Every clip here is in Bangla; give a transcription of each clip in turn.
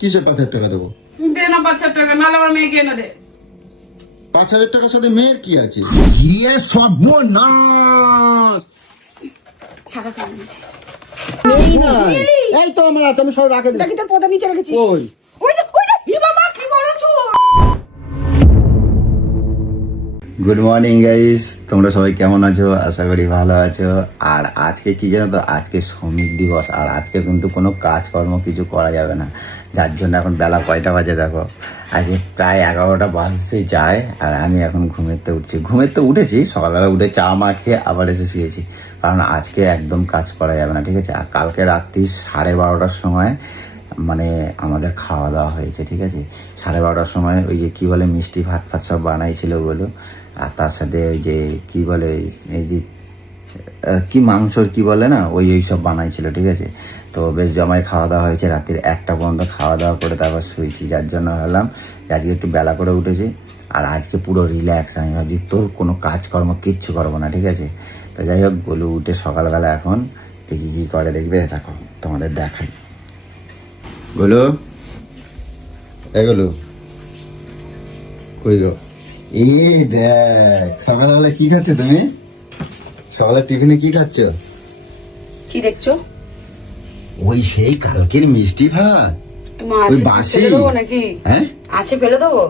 কিসের 5,000 টাকা দেবো? দে না 5,000 টাকা, নাহলে আমার মেয়েকে এনে দে। 5,000 টাকার সাথে মেয়ের কি আছে? ইয়ে সর্বনাশ! ছাকা করে নিয়েছি। এই নাই। এই তো আমার হাতে, আমি সব রাখে দিই। দেখি তোর পদা নিচে রেখেছিস। ওই ওই ই বাবা কি করেছো? গুড মর্নিং গাইস, তোমরা সবাই কেমন আছো? আশা করি ভালো আছো। আর আজকে কি জানো তো, আজকে শ্রমিক দিবস। আর আজকে কিন্তু কোনো কাজকর্ম কিছু করা যাবে না, যার জন্য এখন বেলা কয়টা বাজে দেখো, আজকে প্রায় 11টা বাজতে যায়। আর আমি এখন ঘুমেতে উঠেছি সকালবেলা, উঠে চা মা খেয়ে আবার এসে শুয়েছি, কারণ আজকে একদম কাজ করা যাবে না, ঠিক আছে? আর কালকে রাত্রি 12:30টার সময় মানে আমাদের খাওয়া দাওয়া হয়েছে, ঠিক আছে? 12:30টার সময় ওই যে কি বলে মিষ্টি ভাত সব বানাইছিল ওগুলো, আর তার সাথে ওই যে কি বলে এই যে কি মাংসর কি বলে না, ওই সব বানাইছিল, ঠিক আছে? তো বেশ জমায় খাওয়া দাওয়া হয়েছে, রাত্রির 1টা পর্যন্ত খাওয়া দাওয়া করে তারপর শুয়েছি, যার জন্য হলাম আজকে একটু বেলা করে উঠেছি। আর আজকে পুরো রিল্যাক্স, আমি ভাবছি তোর কোনো কাজকর্ম কিচ্ছু করবো না, ঠিক আছে? তো যাই হোক, গোলু উঠে সকালবেলা এখন দেখি কি করে, দেখবে দেখো তোমাদের দেখাই। বলো, এগুলো কই গো? এই দেখ, সকালবেলা কি খাচ্ছ তুমি? সকালে টিফিনে কি খাচ্ছ? কি দেখছো? ওই সেই কালকের মিষ্টি ভাত। মা ওই আছে বাসি? ফেলে দেবো নাকি? হ্যাঁ, আছে ফেলে দেবো?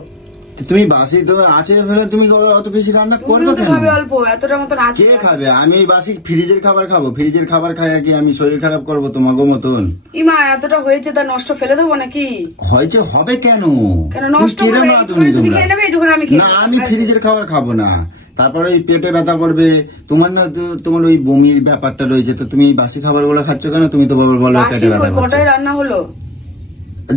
তো তুমি বাসি তো আছে ফেলে তুমি অত বেশি রান্না করবে তুমিও তো কেন? খাবে অল্প, এতটা মতন আছে। কে খাবে? আমি এই বাসি ফ্রিজের খাবার খাবো? ফ্রিজের খাবার খাই আর কি আমি শরীর খারাপ করবো তোমাকে মতন? ইমা এতটা হয়েছে, তা নষ্ট ফেলে দেবো নাকি? হয়েছে হবে কেন? কেন নষ্ট তুমি হবে? কিরম আদমি তুমি তোমরা? খেয়ে নেবে, এটুকুন আমি খেয়ে না, নেবো। আমি ব্যাস। ফ্রিজের খাবার খাবো না, তারপরে ওই পেটে ব্যথা করবে তোমার, না তোমার ওই বমির ব্যাপারটা রয়েছে, তো তুমি এই বাসি খাবার গুলো খাচ্ছ কেন? তুমি তো বাবা বলো বাসি পেটে ব্যথা কই, করছে। কটায় রান্না হলো?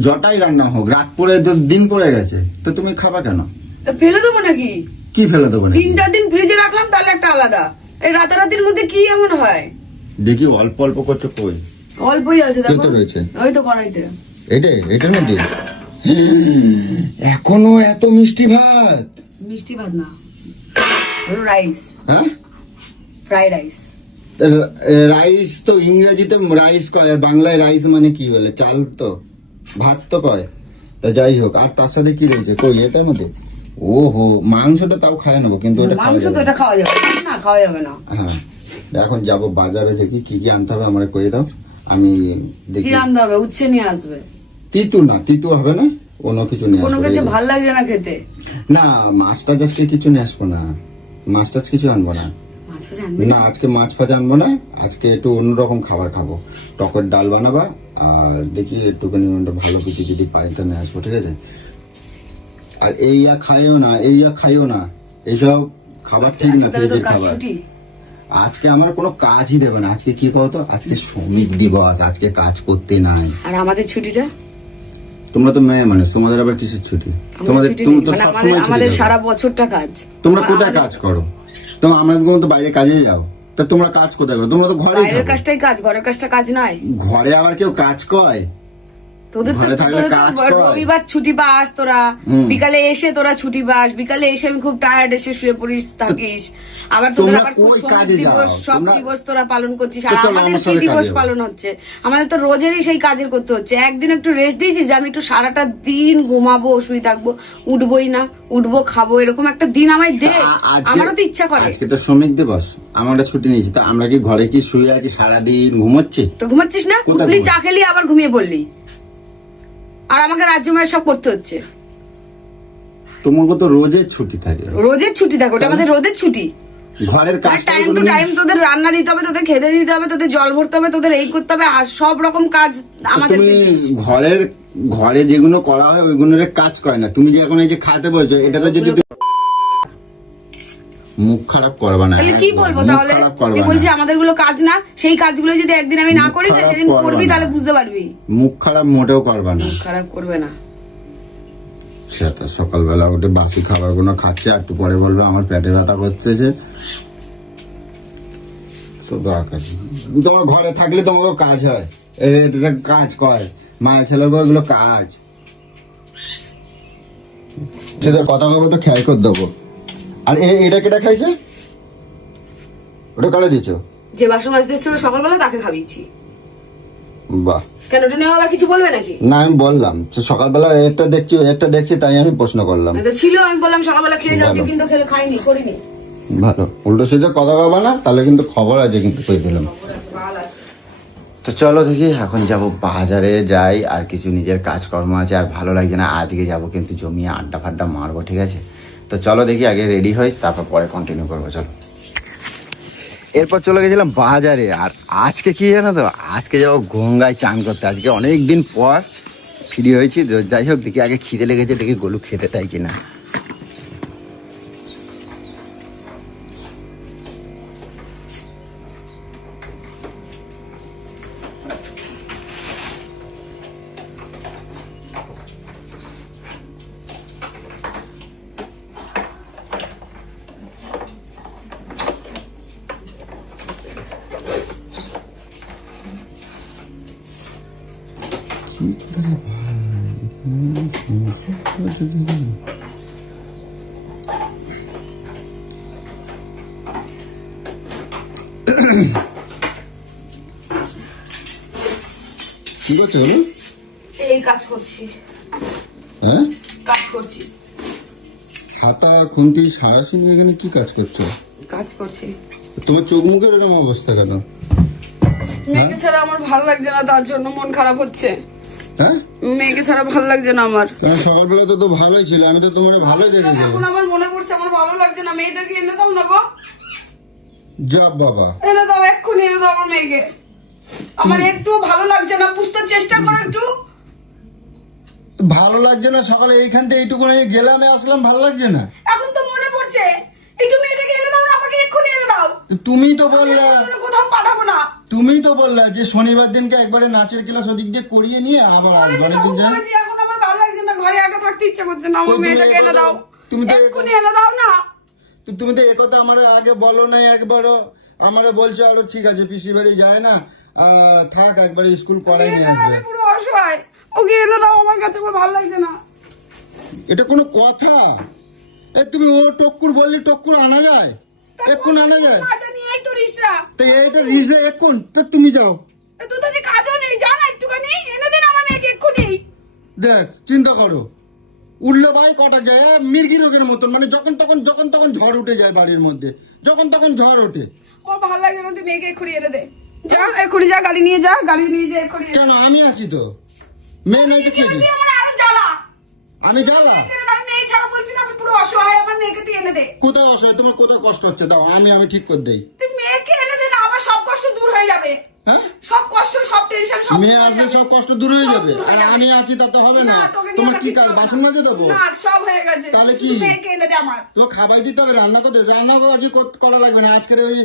যটাই রান্না হোক, রাত পরে তো দিন পড়ে গেছে, তো তুমি খাবা কেন? তা ফেলে দেবো নাকি? কি ফেলে দেবো না? 3-4 দিন ফ্রিজে রাখলাম, তাহলে একটা আলাদা। এই রাতারাতির মধ্যে কি এমন হয়? দেখি অল্প অল্প করছো কই? অল্পই আছে দেখো। কত রয়েছে? ওই তো কড়াইতে। এটার মধ্যে এখনো এত মিষ্টি ভাত? মিষ্টি ভাত না, রাইস, হ্যাঁ, ফ্রাইড রাইস। রাইস তো ইংরেজিতে রাইস কয়, আর বাংলায় রাইস মানে কি বলে? চাল তো, ভাত তো কয়। তা যাই হোক, আর তার সাথে কি রয়েছে কই এটার মধ্যে? ওহো, মাংসটা তাও খায় নেবো, কিন্তু এটা খাওয়া মাংস তো যাবে এটা না। খাওয়া যাবে না, খাওয়া যাবে না। হ্যাঁ, এখন যাবো বাজারে, যে কি কি আনতে হবে আমার কয়ে দাও, আমি দেখি। কি আনতে হবে? উচ্ছে নিয়ে আসবে। তিতু হবে না, অন্য কিছু নিয়ে কোনো আসবো। কিছু ভাল লাগছে না খেতে। না, মাছ টাছ আজকে কিছু নিয়ে আসবো না, মাছ টাছ কিছু আনবো না। মাছ ভাজা আনবে না, আজকে মাছ ফাজ আনবো না, আজকে একটু অন্যরকম খাবার খাবো। টকের ডাল বানাবা, আর দেখি একটুখানি ভালো কিছু যদি পাই তা নিয়ে আসবো, ঠিক আছে? আর এইয়া খাইও না, এইসব খাবার ঠিক না, তাহলে তো ফ্রিজের কাজ খাবার। ছুটি। আজকে আমার কোনো কাজই দেবে না। আজকে কি বলতো, আজকে শ্রমিক দিবস, আজকে কাজ করতে নাই। আর আমাদের ছুটিটা? তোমরা তো মেয়ে মানুষ, তোমাদের আবার কিসের ছুটি? আমাদের ছুটি নেই। তুমি তো মানে সবসময় ছুটি আমাদের থাকো। সারা বছরটা কাজ। তোমরা কোথায় কাজ করো? তোমরা আমাদের তো বাইরে কাজে যাও, তা তোমরা কাজ কোথায় করো? তোমরা তো ঘরে বাইরের কাজটাই কাজ, ঘরের কাজটা কাজ নয়। ঘরে আবার কেউ কাজ করে? তোদের তো ঘরে থাকলে তোদের কাজ তো কর। রবিবার ছুটি পাস তোরা, হুম। বিকালে এসে তোরা ছুটি পাস, বিকালে এসে আমি খুব টায়ার্ড, এসে শুয়ে পড়িস থাকিস। আবার তোদের তোমরা আবার কই শ্রমিক কাজে যাও? দিবস, সব তোমরা- দিবস তোরা পালন করছিস, তো আর চলো, আমাদের আমার সেই সাথে দিবস কাজে যাও। পালন হচ্ছে। আমাদের তো রোজেরই সেই কাজের করতে হচ্ছে। একদিন একটু রেস্ট দিয়েছিস যে আমি একটু সারাটা দিন ঘুমাবো, শুয়ে থাকবো, উঠবোই না, উঠবো খাবো, এরকম একটা দিন আমায় দে। আমারও তো ইচ্ছা করে। আজকে তো শ্রমিক দিবস, আমরা ছুটি নিয়েছি, তা আমরা কি ঘরে কি শুয়ে আছি সারাদিন ঘুমোচ্ছি? তো ঘুমাচ্ছিস না? কোথায় উঠলি, ঘুমাই? চা খেলি, আবার ঘুমিয়ে পড়লি, আর আমাকে রাজ্য মায়ের সব করতে হচ্ছে। তোমাকে তো রোজের ছুটি থাকে, রোজের ছুটি থাকে, ওটা আমাদের রোদের ছুটি। ঘরের কাজ টাইম টু টাইম তোদের রান্না দিতে হবে, তোদের খেতে দিতে হবে, তোদের জল ভরতে হবে, তোদের এই করতে হবে, আর সব রকম কাজ আমাদের তুমি দিতিস। ঘরে যেগুলো করা হয় ওইগুলোর কাজ করে না। তুমি যে এখন এই যে খাতে বলছো, এটাতে যদি মুখ খারাপ করবা না। তাহলে কি বলবো? মুখ তাহলে খারাপ করবা তুই না। বলছিস আমাদের গুলো কাজ না? সেই কাজগুলো যদি একদিন আমি না মুখ করি, না খারাপ সেদিন করবা করবি, না। তাহলে বুঝতে পারবি। মুখ খারাপ মোটেও করবা না। খারাপ করবে না। সেটা সকালবেলা উঠে বাসি খাবার গুলো খাচ্ছে, আর একটু পরে বলবে আমার পেটে ব্যথা করতেছে। তোমার ঘরে থাকলে তোমাকে কাজ হয়, এটা কাজ করে মায়ের ছেলে, এগুলো কাজ। সেটা কথা বলবো তো খেয়াল করে দেবো। আর এটা কেটা খাইছে? ওটা কালে দিচ্ছ? যে বাসন মাজতে এসেছিল সকালবেলা, তাকে খাবিয়েছি। বাহ। কেন ওটা নিয়ে আবার কিছু বলবে নাকি? না আমি বললাম তো সকালবেলা একটা দেখছি তাই আমি প্রশ্ন করলাম। তো ছিল, আমি বললাম সকালবেলা খেয়ে যাও, ভালো। টিফিন তো খেলে খাইনি, করিনি। ভালো, উল্টো সিধে কথা কবা না, তাহলে কিন্তু খবর আছে কিন্তু কই দিলাম। তো চলো দেখি এখন যাব বাজারে যাই, আর কিছু নিজের কাজকর্ম আছে, আর ভালো লাগছে না আজকে যাব কিন্তু জমিয়ে আড্ডা ফাড্ডা মারবো, ঠিক আছে? তো চলো দেখি আগে রেডি হই, তারপর পরে কন্টিনিউ করবো, চলো। এরপর চলে গেছিলাম বাজারে, আর আজকে কি জানো তো, আজকে যাবো গঙ্গায় চান করতে। আজকে অনেক দিন পর ফ্রি হয়েছি, তো যাই হোক দেখি আগে খিদে লেগেছে, দেখি গোলু খেতে তাই কিনা। কি করছো বলো? এই কাজ করছি, হ্যাঁ, কাজ করছি, হাতা খুন্তি সারাশি নিয়ে এখানে কি কাজ করছো? কাজ করছি। তোমার চোখ মুখের এরকম অবস্থা কেন? মেয়েকে ছাড়া আমার ভালো লাগছে না, তার জন্য মন খারাপ হচ্ছে। হ্যাঁ, মেয়েকে ছাড়া ভালো লাগছে না আমার। কারণ সকালবেলা তো ভালোই ছিল, আমি তো তোমার ভালোই দেখেছি। এখন আমার মনে পড়ছে আমার ভালো লাগছে না। মেয়েটাকে এনে দাও না গো, যা বাবা, এনে দাও, এক্ষুনি এনে দাও আমার মেয়েকে। আমার একটু ভালো লাগছে না, বুঝতে চেষ্টা করো একটু। ভালো লাগছে না? সকালে এইখান থেকে এইটুকু গেলাম আসলাম, ভালো লাগছে না? এখন তো মনে পড়ছে, একটু মেয়েটাকে এনে দাও না, আমাকে এক্ষুনি এনে দাও। তুমি তো বললা, আমি কোথাও পাঠাবো না। তুমি তো বললা যে শনিবার দিনকে একবারে নাচের ক্লাস ওদিক দিয়ে করিয়ে নিয়ে আবার আসবো। অনেকদিন যান, বলেছি, এখন আমার ভালো লাগছে না, ঘরে একা থাকতে ইচ্ছা করছে না। আমার তুমি মেয়েটাকে এনে দাও, তুমি তো এক্ষুনি এনে দাও না। তুমি তো একথা আমার আগে বলো নাই একবারও। আমারে বলছো আরো ঠিক আছে পিসি বাড়ি যায় না, থাক একবার স্কুল করাই নিয়ে এছাড়া আসবে। আমি পুরো অসহায়, ওকে এনে দাও, আমার কাছে আমার ভালো লাগছে না। এটা কোনো কথা? তুমি ও টক্কুর বললি টক্কুর আনা যায়? এক্ষুন আনা যায়? কাজ নেই, এই তো রিসরা। তো এইটা রিজে এক্ষুন তো তুমি যাও। তুই তো যে কাজও নেই, যা না একটুখানি এনে দিন আমার মেয়েকে এক্ষুনি। দেখ চিন্তা করো, উঠলে ভাই কটা যায় মির্গি রোগের মতন, মানে যখন তখন ঝড় উঠে যায় বাড়ির মধ্যে, যখন তখন ঝড় ওঠে। আমার ভালো লাগছে না, তুই মেয়েকে এক্ষুনি এনে দে। যা এক্ষুনি, যা গাড়ি নিয়ে যা, গাড়ি নিয়ে যা এক্ষুনি। কেন আমি আছি তো, মেয়ে নাই তো কি হয়েছে? তুই আমার আরো জ্বালা। আমি জ্বালা? আমি মেয়ে ছাড়া বলছি না, আমি পুরো অসহায়, আমার মেয়েকে তুই এনে দে। কোথায় অসহায়? তোমার কোথায় কষ্ট হচ্ছে দাও, আমি ঠিক করে দেই। তুই মেয়েকে এনে দে না, আমার সব কষ্ট দূর হয়ে যাবে। হ্যাঁ, সব কষ্ট, সব টেনশন সব মেয়ে দূর হয়ে আসলে যাবে। সব কষ্ট দূর হয়ে সব যাবে। দূর হয়ে আর যাবে। আমি আছি তাতে হবে না? তোকে নিয়ে তোমার আমার কি কিচ্ছু কাজ, হবে না। বাসন মাজে দেবো? না, সব হয়ে গেছে। তাহলে শুধু কি? মেয়েকে এনে দে আমার। তোমার খাবাই দিতে হবে, রান্না করতে, রান্না করা লাগবে না। আজকের ওই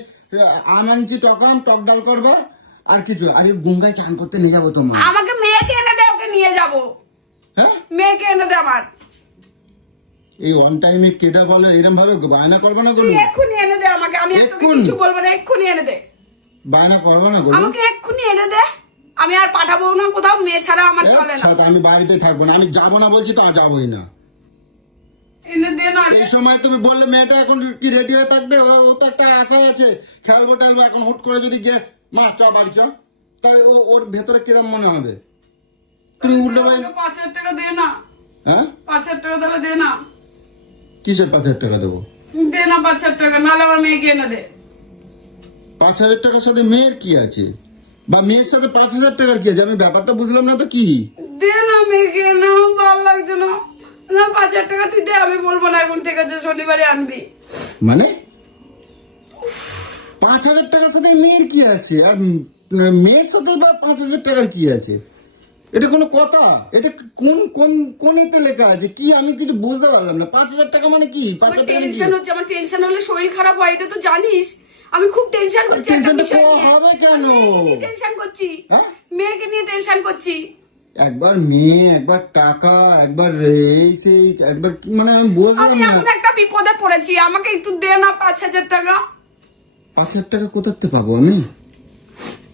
আম আনছি, টক ডাল করবা, আর কিছু। আজকে গঙ্গায় চান করতে নিয়ে যাবো তোমার। আমাকে মেয়েকে এনে দে, ওকে নিয়ে যাবো। হ্যাঁ, মেয়েকে এনে দে আমার। এই অন টাইমে কেটা বলে এরকম ভাবে বায়না করবে না তুই কোনো? এক্ষুনি এনে দে আমাকে, আমি আর তোকে এক্ষুনি? কিছু বলবো না, এক্ষুনি এনে দে। বায়না করবে না কোনো? আমাকে এক্ষুনি এনে দে, আমি আর পাঠাবো না কোথাও, মেয়ে ছাড়া আমার চলে না। আমি বাড়িতে থাকবো না, আমি যাবো না বলছি তো, আর যাবোই না। এনে দে না রে। এই সময় তুমি বললে মেয়েটা এখন কি রেডি হয়ে থাকবে? ও তো একটা আশা আছে, খেলবো টেলবো। এখন হুট করে যদি গিয়ে মা চ বাড়ি চ, তাই ওর ভেতরে কিরম মনে হবে? তুমি উল্টো ভাই, 5,000 টাকা দে না, হ্যাঁ 5,000 টাকা তাহলে দে না, কিসের 5,000 টাকা দেবো? দে না 5,000 টাকা, নাহলে আমার মেয়েকে এনে দে। 5,000 টাকার সাথে মেয়ের কি আছে, বা মেয়ের সাথে 5,000 টাকার কি আছে? আমি ব্যাপারটা বুঝলাম না তো। কি দে না মেয়েকে এনে, ভালো লাগছে না। না 5,000 টাকা তুই দে, আমি বলবো না এখন, ঠিক আছে শনিবারে আনবি। মানে 5,000 টাকার সাথে মেয়ের কি আছে? আর মেয়ের সাথে বা 5,000 টাকার কি আছে? এটা কোনো কথা? এটা কোন এতে লেখা আছে কি? আমি কিছু বুঝতে পারলাম না। 5,000 টাকা মানে কি? 5,000 টাকা কি? টেনশন হচ্ছে, আমার টেনশন হলে শরীর খারাপ হয়, এটা তো জানিস। আমি খুব টেনশন করছি একটা টেনশনটা বিষয় নিয়ে। হবে কেন? টেনশন করছি, হ্যাঁ? মেয়েকে নিয়ে টেনশন করছি। একবার মেয়ে, একবার টাকা, একবার এই সেই, একবার মানে আমি বুঝলাম আমি না। এখন একটা বিপদে পড়েছি, আমাকে একটু দে না 5,000 টাকা। 5,000 টাকা কোথাতে পাবো আমি?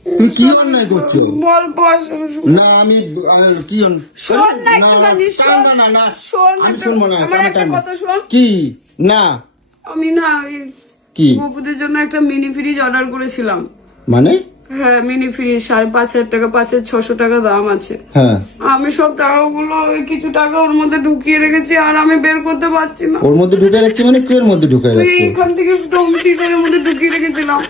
তুমি কি অন্যায় করছো? বল বস। না আমি কি শোন না একটুখানি, শোন। না শোন আমি একটা- শুনবো না। আমার টানা, একটা টানা। কথা শোন। কি? না আমি না কি বপুদের জন্য একটা মিনি ফ্রিজ অর্ডার করেছিলাম। মানে? হ্যাঁ মিনি ফ্রিজ 5,500 টাকা, 5,600 টাকা দাম আছে। হ্যাঁ, আমি সব টাকাগুলো ওই কিছু টাকা ওর মধ্যে ঢুকিয়ে রেখেছি আর আমি বের করতে পারছি না। ওর মধ্যে ঢুকে রাখছি মানে কি? এর মধ্যে ঢুকে ওই রাখছি? এখান থেকে হোম থিয়েটারের মধ্যে ঢুকিয়ে রেখেছিলাম।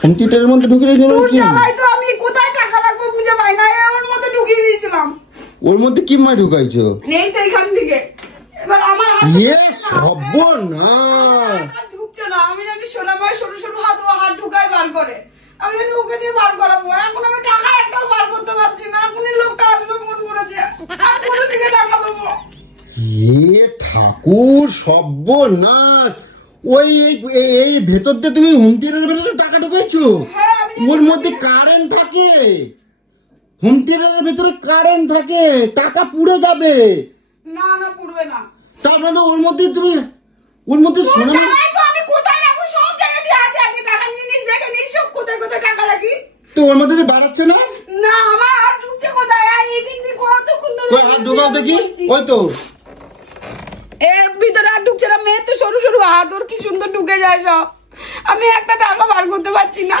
হোম থিয়েটারের মধ্যে ঢুকে রেখেছি মানে তোর কি? জ্বালায় তো আমি কোথায় টাকা রাখবো বুঝে পাই না, ওর মধ্যে ঢুকিয়ে দিয়েছিলাম। ওর মধ্যে কি মা ঢুকাইছো? নেই তো এখান থেকে। এবার আমার হাত ইয়ে সর্বনাশ! ঢুকছে না। আমি জানি সোনাময় সরু সরু হাত ও হাত ঢুকায় বার করে, আমি জানি ওকে দিয়ে বার করাবো। এখন আমি টাকা একটাও বার করতে পারছি না। এখনই লোকটা আসবে ফোন করেছে, আমি কোথা থেকে টাকা দেবো? এ ঠাকুর সর্বনাশ! ওই এই ভেতর দিয়ে তুমি হোম থিয়েটারের ভেতরে টাকা ঢুকাইছো? হ্যাঁ, আমি জানি। ওর মধ্যে কারেন্ট থাকে, হোম থিয়েটারের ভেতরে কারেন্ট থাকে, টাকা পুড়ে যাবে। না না পুড়বে না। তারপরে তো ওর মধ্যে তুমি ওর মধ্যে তোর সোনা জ্বালায় তো আমি কোথায় রাখবো? সব জায়গা দিয়ে হাতে হাতে টাকা নিয়ে নিস, দেখে নিস সব কোথায় কোথায় টাকা রাখি। তো ওর মধ্যে দিয়ে বাড়াচ্ছে না? না আমার হাত ঢুকছে কোথায়? আর এদিক দিয়ে কতক্ষণ ধরে ওই হাত ঢোকাও দেখি। ওই তো এর ভিতরে আর ঢুকছে না। মেয়ে তো সরু সরু হাত, ওর কি সুন্দর ঢুকে যায় সব। আমি একটা টাকা বার করতে পারছি না।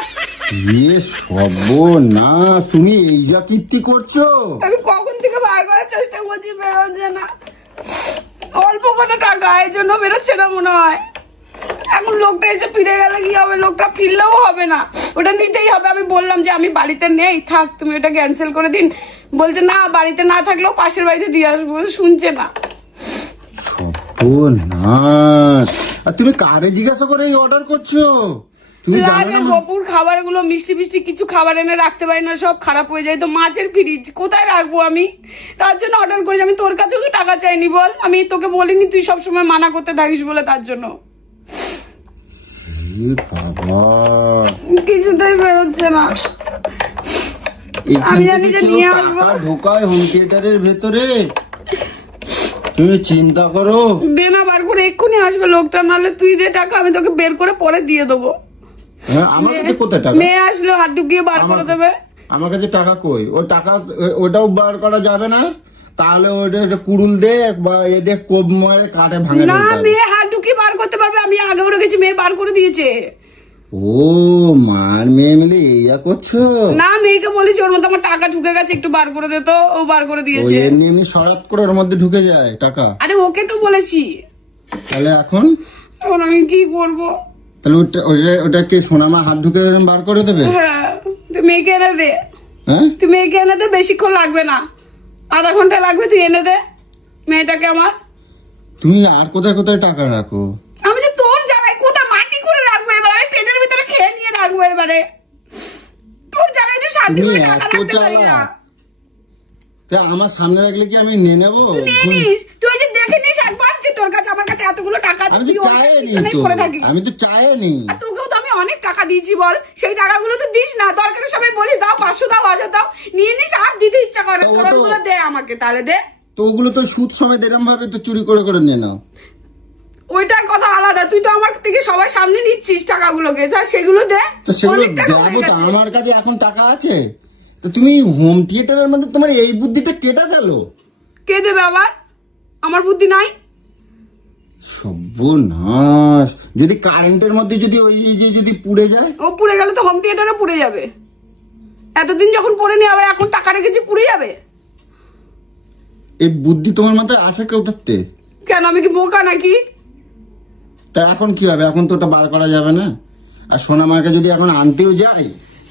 ইয়ে সর্বনাশ! তুমি এই যা কীর্তি করছো। আমি কখন থেকে বার করার চেষ্টা করছি, বেরোচ্ছে না। অল্প কত টাকা, এই জন্য বেরোচ্ছে না মনে হয়। এখন লোকটা এসে ফিরে গেলে কি হবে? লোকটা ফিরলেও হবে না, ওটা নিতেই হবে। আমি বললাম যে আমি বাড়িতে নেই, থাক তুমি ওটা ক্যান্সেল করে দিন। বলছে না, বাড়িতে না থাকলেও পাশের বাড়িতে দিয়ে আসবো। শুনছে না। সর্বনাশ! আর তুমি কারে জিজ্ঞাসা করে এই অর্ডার করছো? তুমি জানো লাগে না? গপুর খাবারগুলো মিষ্টি মিষ্টি কিছু খাবার এনে রাখতে পারি না, সব খারাপ হয়ে যায়। তো মাছের ফ্রিজ কোথায় রাখবো আমি? তার জন্য অর্ডার করেছি। আমি তোর কাছেও তো টাকা চাইনি বল, আমি তোকে বলিনি তুই সবসময় মানা করতে থাকিস বলে, তার জন্য। এ বাবা! কিছুতেই বেরোচ্ছে না। এখান আমি জানি থেকে যে কেউ নিয়ে আসবো। টাকা ঢোকায় হোম থিয়েটারের ভেতরে? তুমি চিন্তা করো। দে না, বার করে এক্ষুনি আসবে লোকটা, নাহলে তুই দে টাকা, আমি তোকে বের করে পরে দিয়ে দেবো। হ্যাঁ, আমার কাছে কোথায় টাকা? মেয়ে আসলে হাত ঢুকিয়ে বার করে দেবে। আমার কাছে টাকা কই? ওই টাকা ওটাও বার করা যাবে না। তাহলে ওটা কুড়ুল দে বা এ দে, কোপ মারে কাটে ভাঙে না, ফেলতে হবে। মেয়ে হাত ঢুকিয়ে বার করতে পারবে। আমি আগেও রেখেছি, মেয়ে বার করে দিয়েছে। ও মার মেয়ে মিলে ইয়া করছো? না, মেয়েকে বলেছি ওর মধ্যে আমার টাকা ঢুকে গেছে, একটু বার করে দে, তো ও বার করে ওই দিয়েছে। এমনি এমনি সরাত করে ওর মধ্যে ঢুকে যায় টাকা? আরে ওকে তো বলেছি। তাহলে এখন এখন আমি কি করবো? তাহলে ওটাকে সোনামা হাত ঢুকে বার করে দেবে? হ্যাঁ, তুই মেয়েকে এনে দে। হ্যাঁ, তুই মেয়েকে এনে দে, বেশিক্ষণ লাগবে না, আধা ঘন্টা লাগবে। তুই এনে দে মেয়েটাকে আমার। তুমি আর কোথায় কোথায় টাকা রাখো? আমি যে তোর জায়গায় কোথায় মাটি করে রাখবো এবার? আমি পেটের ভিতরে খেয়ে নিয়ে রাখবো এবারে। তোর জায়গায় একটু শান্তি তুমি করে টাকা এত রাখতে পারি না। চালাক। তা আমার সামনে রাখলে কি আমি নিয়ে নেবো? তুই নিয়ে নিস, তুই যে দেখে নিস একবার যে তোর কাছে আমার কাছে এতগুলো টাকা আছে, আমি তো তুই ওর চাইনি পিছনেই তো, পড়ে থাকিস। আমি তো চাইনি। আর তোকেও তো আমি অনেক টাকা দিয়েছি বল, সেই টাকাগুলো তো দিস না। দরকারে সবাই বলি দাও, 500 দাও, 1000 দাও, নিয়ে নিস। আর দিতে ইচ্ছা করে তা ও তোর, তো- ওগুলো দে আমাকে, তাহলে দে। তো ওগুলো তো সুদ সমেত এরম ভাবে তো চুরি করে করে নিয়ে নাও। ওইটার কথা আলাদা, তুই তো আমার থেকে সবার সামনে নিচ্ছিস টাকাগুলোকে, তা সেগুলো দে। তো সেগুলো অনেক টাকা হয়ে দেবো তো, গেছে। আমার কাছে এখন টাকা আছে। তো তুমি হোম থিয়েটারের মধ্যে তোমার এই বুদ্ধিটা কেটে গেল? কে দেবে আবার? আমার বুদ্ধি নাই। সর্বনাশ! যদি কারেন্টের মধ্যে যদি ওই যে যদি পুড়ে যায়? ও পুড়ে গেলে তো হোম থিয়েটারও পুড়ে যাবে। এতদিন যখন পড়ে নি, আবার এখন টাকা রেখেছি, পুড়ে যাবে। এই বুদ্ধি তোমার মাথায় আসে কেউ থাকতে? কেন, আমি কি বোকা নাকি? তা এখন কি হবে? এখন তো ওটা বার করা যাবে না। আর সোনামাকে যদি এখন আনতেও যাই,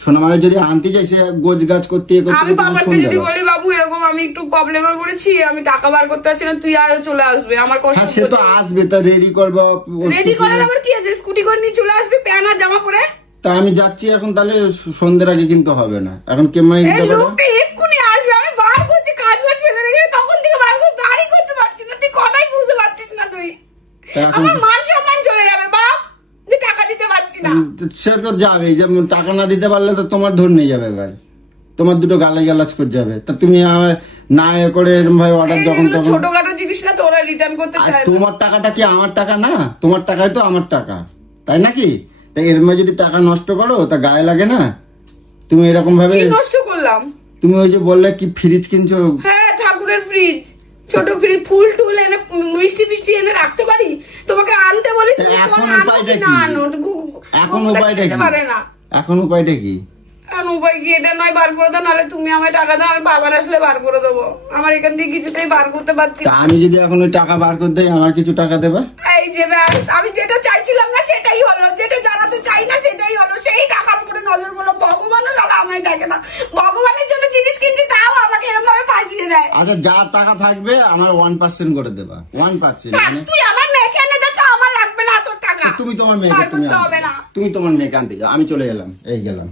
সোনামারে যদি আনতে যাই, সে গোছ গাছ করতে এ করতে আমি করতে বাবাকে সন্ধ্যা যদি হবে। বলি বাবু এরকম আমি একটু প্রবলেমে পড়েছি, আমি টাকা বার করতে পারছি না, তুই আয়, চলে আসবে, আমার কষ্ট হ্যাঁ, সে তো আসবে, তা রেডি করবো। রেডি করার আবার কি আছে? স্কুটি করে নিয়ে চলে আসবি, প্যান্ট আর জামা পরে। তা আমি যাচ্ছি এখন, তাহলে সন্ধ্যের আগে কিন্তু হবে না। এখন কেমাই এই দিতে পারে? লোকটা এক্ষুনি আসবে, আমি বার করছি, কাজ বাজ ফেলে রেখে তখন থেকে বাড়ি করতে পারছি না। তুই কথাই বুঝতে পারছিস না তুই। তা এখন আমার মান সম্মান চলে যাবে বাপ, তুই টাকা দিতে পারছি না। সে তো যাবেই, যেমন টাকা না দিতে পারলে তো তোমার ধর নিয়ে যাবে এবার, তোমার দুটো গালা গালাজ করে যাবে। তা তুমি আমার না এ করে এরকম ভাবে অর্ডার যখন এগুলো তখন। ছোটখাটো জিনিস না, তোরা রিটার্ন করতে আর চায় না। তোমার টাকাটা কি আমার টাকা না? তোমার টাকাই তো আমার টাকা, তাই নাকি? তাই এর মধ্যে যদি টাকা নষ্ট করো তা গায়ে লাগে না? তুমি এরকম ভাবে, কি নষ্ট করলাম? তুমি ওই যে বললে কি ফ্রিজ কিনছো? হ্যাঁ, ঠাকুরের ফ্রিজ, ছোট ফ্রিজ, ফুল টুল এনে মিষ্টি মিষ্টি এনে রাখতে পারি। তোমাকে আনতে বলি, তা তুমি এখন তোমার আনো উপায়টা কি কি? না আনো, এখন গোকুলটা উপায়টা খেতে কি? পারে না। এখন উপায়টা কি? আর উপায় কি, এটা নয় বার করে দাও, নাহলে তুমি আমায় টাকা দাও, আমি বাবার আসলে বার করে দেবো। আমার এখান থেকে কিছুতেই বার করতে পারছি তা না। আমি যদি এখন ওই টাকা বার করে দেই, আমার কিছু টাকা দেবে? এই যে ব্যাস, আমি যেটা চাইছিলাম না সেটাই হলো, যেটা জানাতে চাই না সেটাই হলো। সেই টাকার উপরে নজর পড়লো। ভগবানও জানা আমায় দেখে না, ভগবানের জন্য জিনিস কিনছি তাও আমাকে এরকম ভাবে ফাঁসিয়ে দেয়। আচ্ছা, যা টাকা থাকবে আমার 1% করে দেবা। 1%। থাক, তুই আমার মেয়েকে এনে দে তো, আমার লাগবে না তোর টাকা। তুমি তোমার মেয়েকে বার করতে হবে না। তুমি তোমার মেয়েকে আনতে যাও, আমি চলে গেলাম। এই গেলাম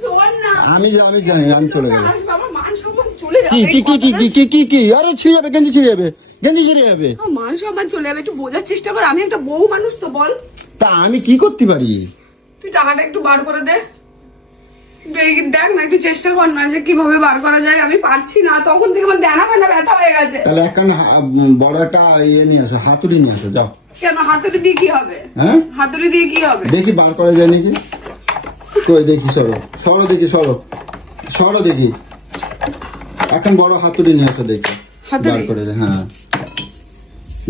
শোন না, আমি জানি, আমি চলে গেলাম। আসবে, আমার মান সম্মান চলে যাবে। কি কি কি কি কি কি কি আরে ছিঁড়ে যাবে, গেঞ্জি ছিঁড়ে যাবে, গেঞ্জি ছিঁড়ে যাবে। আমার মান সম্মান চলে যাবে। একটু বোঝার চেষ্টা কর, আমি একটা বউ মানুষ তো, বল। তা আমি কি করতে পারি? তুই টাকাটা একটু বার করে দে। দেখ না, একটু চেষ্টা কর না যে কিভাবে বার করা যায়। আমি পারছি না, তখন থেকে আমার ডানা ফানা ব্যথা হয়ে গেছে। তাহলে একখান বড় একটা ইয়ে নিয়ে আসো, হাতুড়ি নিয়ে আসো, যাও। কেন, হাতুড়ি দিয়ে কি হবে? হ্যাঁ, হাতুড়ি দিয়ে কি হবে? দেখি বার করা যায় নাকি। কই দেখি, সরো সরো দেখি, সরো সরো দেখি। এখন বড় হাতুড়ি নিয়ে আসো, দেখি হাতুড়ি? বার করে দে। হ্যাঁ,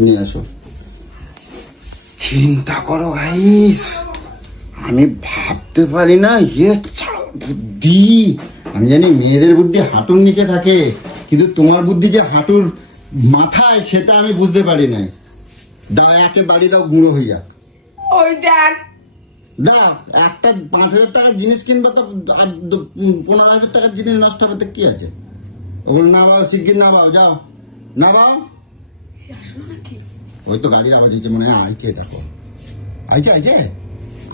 নিয়ে আসো। চিন্তা করো গাইস, আমি ভাবতে পারি না ইয়ে বুদ্ধি। আমি জানি মেয়েদের বুদ্ধি হাঁটুর নিচে থাকে, কিন্তু তোমার বুদ্ধি যে হাঁটুর মাথায়, সেটা আমি বুঝতে পারি নাই। দাও, একে বাড়ি দাও, গুঁড়ো হইয়া। ওই দেখ, দেখ, একটা 5,000 টাকার জিনিস কিনবে তো, আর 15,000 টাকার জিনিস নষ্ট হবে তো কি আছে? ওগুলো না বাও, শিগগির না বাও, যাও না বাও। ওই তো গাড়ির আওয়াজ হচ্ছে, মনে হয় আইছে। দেখো, আইছে আইছে।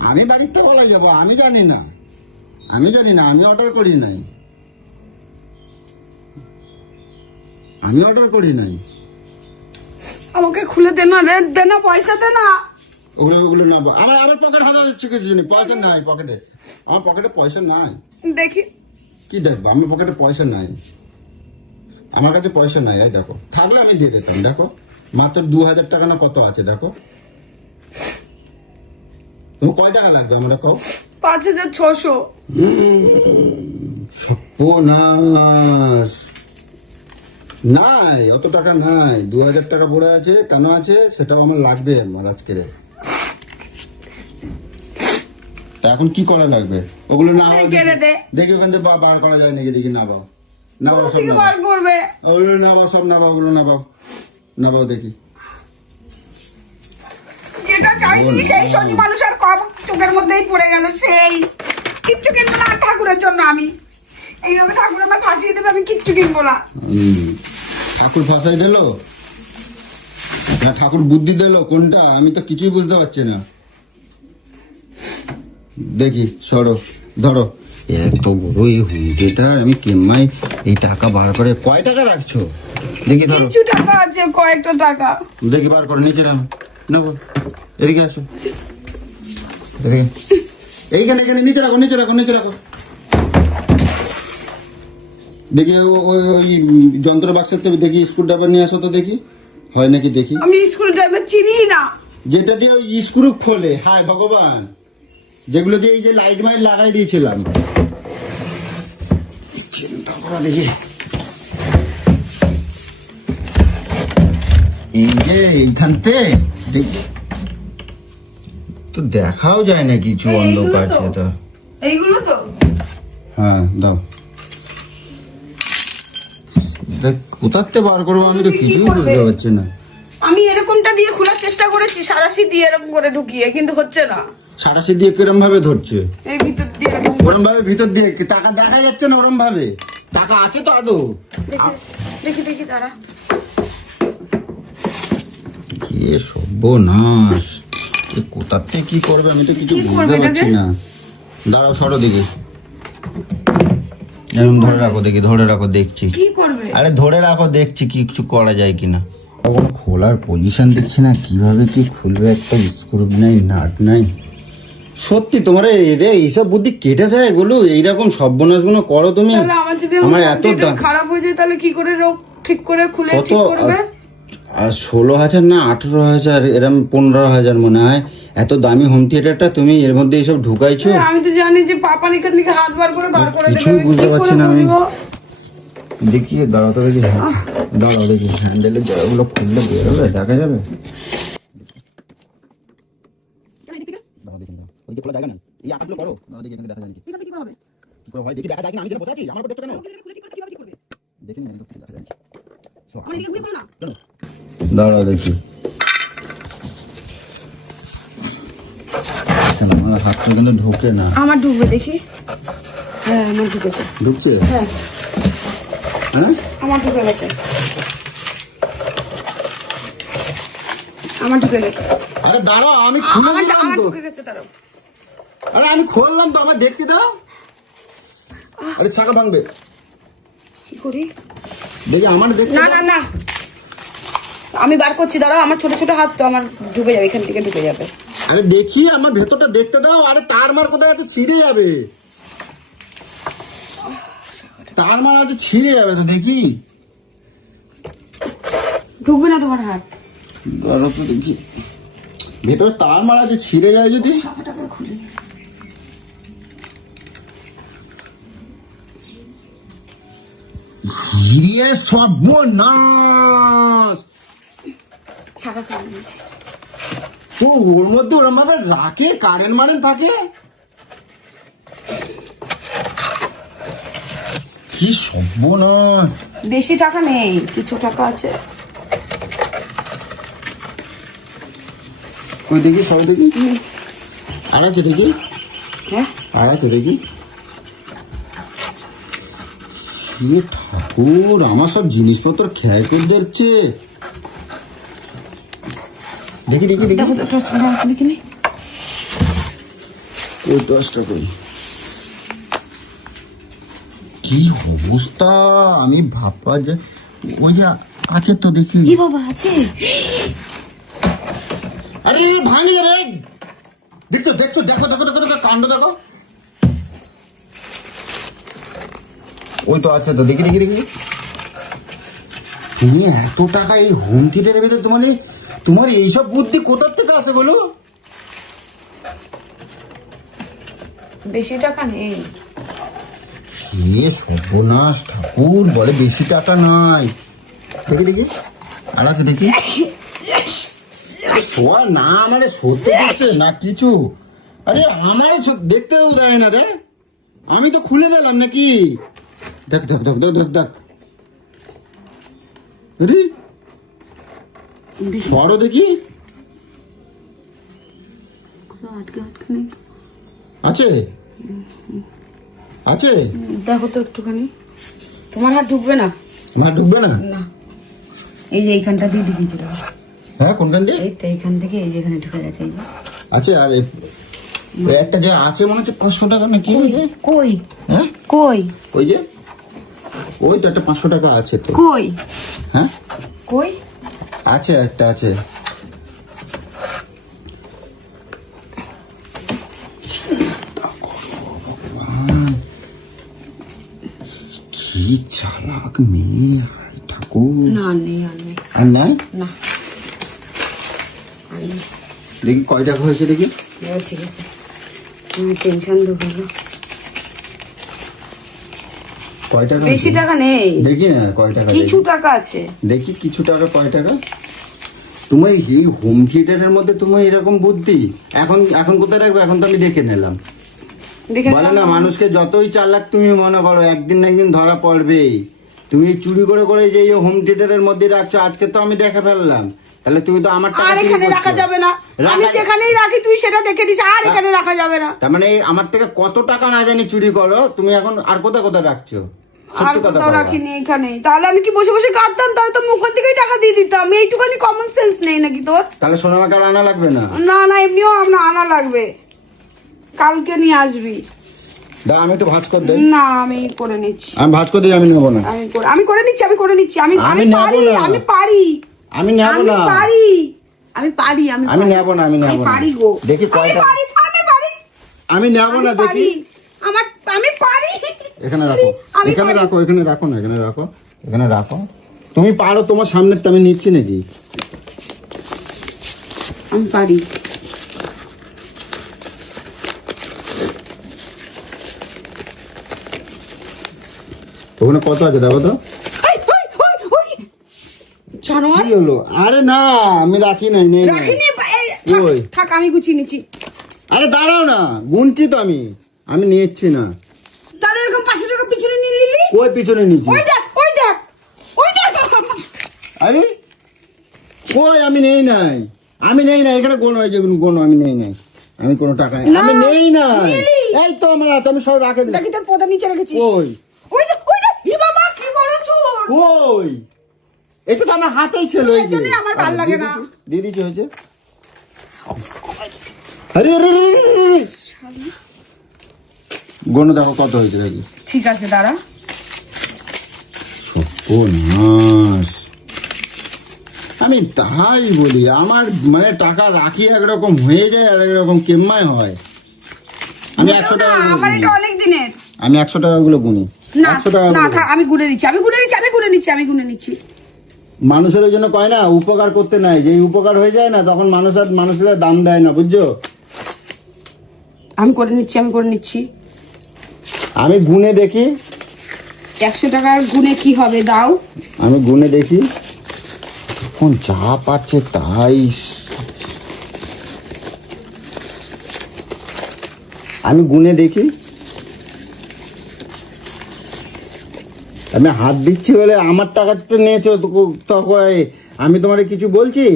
আমি বাড়িতে বলা যাবো, আমি জানি না, আমি অর্ডার করি নাই, আমাকে খুলে দে না রে, দে না, পয়সা দে না। ওগুলো না বাও। আমার পকেট হাতে হচ্ছে কিছু জিনিস, পয়সা নাই পকেটে। আমার পকেটে পয়সা নাই। দেখি কি দেখবো, আমার পকেটে পয়সা নাই, আমার কাছে পয়সা নাই। এই দেখো, থাকলে আমি দিয়ে দিতাম। দেখো, মাত্র 2,000 টাকা না কত আছে, দেখো। তোমার কয় টাকা লাগবে আমরা কও? 5,600। সর্বনাশ, নাই অত টাকা নাই। 2,000 টাকা পড়ে আছে, কেন আছে সেটাও আমার লাগবে আমার আজকে। তা এখন কি করা লাগবে? ওগুলো না হয় কেড়ে দে। দেখি ওখান থেকে বার করা যায় নাকি, দেখি। না বাও, না বাও, সব থেকে না বার করবে। ওগুলো না বাও, সব না বাও, ওগুলো না বাও, না বাও, দেখি। যেটা চাইনি সেই শনি মানুষ আর কম চোখের মধ্যেই পড়ে গেল। সেই কিচ্ছু কিনবো না ঠাকুরের জন্য। আমি এইভাবে ঠাকুর আমায় ফাঁসিয়ে দেবে, আমি কিচ্ছু কিনবো না। ঠাকুর ফাঁসাই দিল না ঠাকুর বুদ্ধি দিল, কোনটা আমি তো কিছুই বুঝতে পারছি না। দেখি, সরো, ধরো। এত বড় এই হুমকিটার আমি কেমাই এই টাকা বার করে। কয় টাকা রাখছো দেখি, ধরো। কিছু টাকা আছে, কয়েকটা টাকা। দেখি, বার করো, নিচে রাখো। না বল, এদিকে আসো, এদিকে। এইখানে এখানে নিচে রাখো, নিচে রাখো, নিচে রাখো। দেখি ওই যন্ত্র বাক্সের থেকে দেখি স্ক্রু ড্রাইভার নিয়ে আসো তো, দেখি হয় নাকি দেখি। আমি স্কুল ড্রাইভার চিনি না। যেটা দিয়ে ওই স্ক্রু খোলে, হায় ভগবান, যেগুলো দিয়ে এই যে লাইট মাইট লাগাই দিয়েছিলাম। চিন্তা করা, দেখি এই যে এইখানতে দেখি তো দেখাও যায় না কিছু, অন্ধকার সেটা। এইগুলো তো হ্যাঁ, দাও। দেখ, কোথাতে বার করবো আমি তো কিছুই বুঝতে পারছি না। আমি এরকমটা দিয়ে খোলার চেষ্টা করেছি, সারাশি দিয়ে এরকম করে ঢুকিয়ে, কিন্তু হচ্ছে না। সারাশি দিয়ে কিরম ভাবে ধরছে? এই ভিতর দিয়ে এরকম ওরম ভাবে ভিতর দিয়ে টাকা দেখা যাচ্ছে না, ওরম ভাবে টাকা আছে তো আদৌ? দেখি দেখি তারা। কি সর্বনাশ, কোথাতে কি করবে আমি তো কিছু কি বুঝতে করবে পারছি এটাকে? না। দাঁড়াও, সরো দেখি। এরকম ধরে রাখো, দেখি, ধরে রাখো, দেখছি। কি করবে? আরে ধরে রাখো, দেখছি কি কিছু করা যায় কিনা। কোনো খোলার পজিশন দেখছি না, কিভাবে কি খুলবে, একটা স্ক্রু নাই, নাট নাই। সত্যি তোমার এইসব বুদ্ধি কেটে দেয় এগুলো, এইরকম সর্বনাশ গুলো করো তুমি। তাহলে আমার যদি আমার এত কম্পিউটার খারাপ হয়ে যায়, তাহলে কি করে রোগ ঠিক করে খুলে কত, ঠিক করবে? আর 16,000 না 18,000 এরম 15,000 মনে হয়। এত দামি হোম থিয়েটারটা তুমি এর মধ্যে এইসব ঢুকাইছো। আমি তো জানি যে পাপান এখান থেকে হাত বার করে বার করে দেবে। কিছুই আমি বুঝতে কি পারছি করে না আমি। বলবো? দেখি, দাঁড়াও তো দেখি, দাঁড়াও দেখি, হ্যান্ডেলের জায়গাগুলো খুললে বেরোবে, দেখা যাবে। দাঁড়াও দেখি, ওই যে খোলা জায়গা নাই, এই আটগুলো করো না, দেখি এখানে দেখা যায় নাকি এখান থেকে কি করা হবে? কি করে হয় দেখি, দেখা যায় কিনা? আমি যেখানে বসে আছি আমার উপর দেখছো কেন? ওকে খুলে ঠিক করে কিভাবে ঠিক করবে? দেখি না তো কিছু দেখা যায় নাকি। আমার এদিকে খুলে করো না। দাঁড়াও দেখি। আমার হাতটা কিন্তু ঢোকে না। আমার ঢুকবে দেখি। হ্যাঁ আমার ঢুকেছে। ঢুকছে? হ্যাঁ হ্যাঁ আমার ঢুকে গেছে। আমার ঢুকে গেছে। আরে দাঁড়াও, আমি খুলে আমার দিলাম আমার তো। ঢুকে গেছে দাঁড়াও। আরে আমি খুললাম তো, আমার দেখতে দাও। আরে ছাকা ভাঙবে। কি করি? দেখি আমার দেখতে না দাও। না না আমি বার করছি দাঁড়াও। আমার ছোট ছোট হাত তো আমার ঢুকে যাবে, এখান থেকে ঢুকে যাবে। আরে দেখি আমার ভেতরটা দেখতে দাও। আরে তার মার কোথায় আছে, ছিঁড়ে যাবে। তার মার আছে, ছিঁড়ে যাবে তো। দেখি ঢুকবে না তোমার হাত। ধরো তো দেখি, ভেতরে তার মার আছে, ছিঁড়ে যায় যদি। চাকাটাকে খুলি। হিরিয়ে সর্বনাশ। চাকা খুলে নিয়েছি। ও ওর মধ্যে ওরম ভাবে রাখে, কারেন্ট মারেন থাকে। কি সর্বনাশ। বেশি টাকা নেই, কিছু টাকা আছে। ওই দেখি, সবাই দেখি। আর আছে দেখি, হ্যাঁ আর আছে দেখি। হে ঠাকুর, আমার সব জিনিসপত্র খেয়াল করে দিচ্ছে। দেখি দেখি দেখি। দেখো তো টর্চ মারা আছে নাকি নেই। ওই 10টা কই, কি অবস্থা। আমি ভাববা যে ওই যে আছে তো দেখি। এ বাবা আছে। আরে ভাঙে যাবে। দেখছো দেখছো, দেখো দেখো দেখো দেখো, কাণ্ড দেখো। ওই তো আছে তো, দেখি দেখি দেখি। তুমি এত টাকা এই হোম থিয়েটারের ভেতরে, তোমার এইসব বুদ্ধি কোথার থেকে আসে বলো? বেশি টাকা নেই। এ সর্বনাশ, ঠাকুর বলে বেশি টাকা নাই। দেখি দেখি, আর আছে দেখি। শোয়া না, আমারে সত্যি করছে না কিছু। আরে আমারে দেখতেও দেয় না। দেখ, আমি তো খুলে দিলাম নাকি। দেখ দেখ দেখ দেখ দেখ দেখ। আরে সরো দেখি। আটকে আটকে নেই। আছে আছে। দেখো তো একটুখানি। তোমার হাত ঢুকবে না। আমার ঢুকবে না। না এই যে এইখানটা দিয়ে ঢুকিয়েছিল। হ্যাঁ কোনখান দিয়ে? এই তো এইখান থেকে এই যে এখানে ঢুকে গেছে। এই যে আছে। আর ওই একটা যে আছে মনে হচ্ছে 500 টাকা নাকি। কই হ্যাঁ কই ওই যে ওই তো একটা 500 টাকা আছে তো। কই হ্যাঁ কই আছে, একটা আছে। কি চালাক মেয়ে, হায় ঠাকুর। না নেই আর নেই। আর নাই না আর নেই। দেখি কয় টাকা হয়েছে দেখি। ঠিক আছে টেনশন ঢুকলো। কয় টাকা বেশি হয়েছে? টাকা নেই, দেখি না কয় টাকা। কিছু দেখি। টাকা আছে। দেখি কিছু টাকা, কয় টাকা। তোমার এই হোম থিয়েটারের মধ্যে তুমি এরকম বুদ্ধি এখন এখন কোথায় রাখবে? এখন তো আমি দেখে নিলাম। দেখে বলে না, মানুষকে যতই চালাক তুমি মনে করো, একদিন না একদিন ধরা পড়বেই। তুমি চুরি করে করে যে হোম থিয়েটারের মধ্যে রাখছো, আজকে তো আমি দেখে ফেললাম। তাহলে তুমি তো আমার টাকা আর চুরি এখানে করছো। রাখা যাবে না। আমি যেখানেই রাখি তুই সেটা দেখে নিস। আর এখানে রাখা যাবে না। তার মানে আমার থেকে কত টাকা না জানি চুরি করো তুমি, এখন আর কোথায় কোথায় রাখছো? আর সত্যি কথা কোথাও বলো। রাখিনি এখানেই। তাহলে আমি কি বসে বসে কাঁদতাম? তাহলে তো মুখ থেকেই টাকা দিয়ে দিতাম। এইটুখানি কমন সেন্স নেই নাকি তোর? তাহলে সোনামাকে আর আনা লাগবে না। না না এমনিও আমরা আনা লাগবে। কালকে নিয়ে আসবি। দা আমি একটু ভাঁজ করে দেই। না আমি করে নিচ্ছি। আমি ভাঁজ করে দিই, আমি নেবো না। আমি করে নিচ্ছি। আমি করে নিচ্ছি। আমি আমি আমি নেবো পারি। না। আমি পারি। আমি নেবো আমি না। পারি। আমি পারি। আমি পারি। নেবো না, আমি নেবো না। পারি গো। দেখি কয় আমি টাকা। পারি। আমি পারি। আমি নেবো না, আমি দেখি। পারি। আমি পারি। এখানে রাখো, আমি এখানে পারি। রাখো, এখানে রাখো না, এখানে রাখো, এখানে রাখো। তুমি পারো, তোমার সামনে তো আমি নিচ্ছি নাকি। আমি পারি। ওখানে কত আছে দেখো তো। জানোয়ার কি হলো? আরে না, আমি রাখি নাই, নেই নাই। রাখিনি। ওই। থাক আমি গুছিয়ে নিচ্ছি। আরে দাঁড়াও না, গুনছি তো আমি নিচ্ছি না। তাহলে এরকম 500 টাকা পিছনে নিয়ে নিলি? ওই পিছনে নিচ্ছি। ওই দেখ ওই দেখ ওই দেখ। আরে কই, আমি নেই নাই, এখানে গোনো, এই যে গোনো, আমি নেই নাই, আমি কোনো টাকা নেই, আমি নেই নাই। এই তো আমার হাতে, আমি সব রাখে দিই। দেখি তোর পদা নিচে রেখেছিস। ওই ওই দেখ ওই দেখ, ই বাবা কি বড় চোর। ওই এটা তো আমার হাতেই ছিল। এই এই জন্যই আমার ভালো লাগে না। দিদি কি হয়েছে? আরে আরে গোনো দেখো কত হয়েছে দেখি। ঠিক আছে দাঁড়া। সর্বনাশ, আমি তাই বলি, আমার মানে টাকা রাখি একরকম হয়ে যায় আর একরকম কেম্মায় হয়। আমি 100 টাকা আমার এটা অনেক দিনের। আমি 100 টাকাগুলো গুনি। না 100 টাকা না থাক, আমি গুনে নিচ্ছি। মানুষের জন্য কয় না উপকার করতে নাই, যে উপকার হয়ে যায় না তখন মানুষেরা দাম দেয় না, বুঝছো? আমি করে নিচ্ছি। আমি গুনে দেখি 100 টাকার গুনে কি হবে দাও। আমি গুনে দেখি, কোন যা পাচ্ছে তাই। আমি গুনে দেখি, আমি হাত দিচ্ছি বলে আমার টাকা তো নিয়েছো, তো আমি তোমার কিছু বলছি?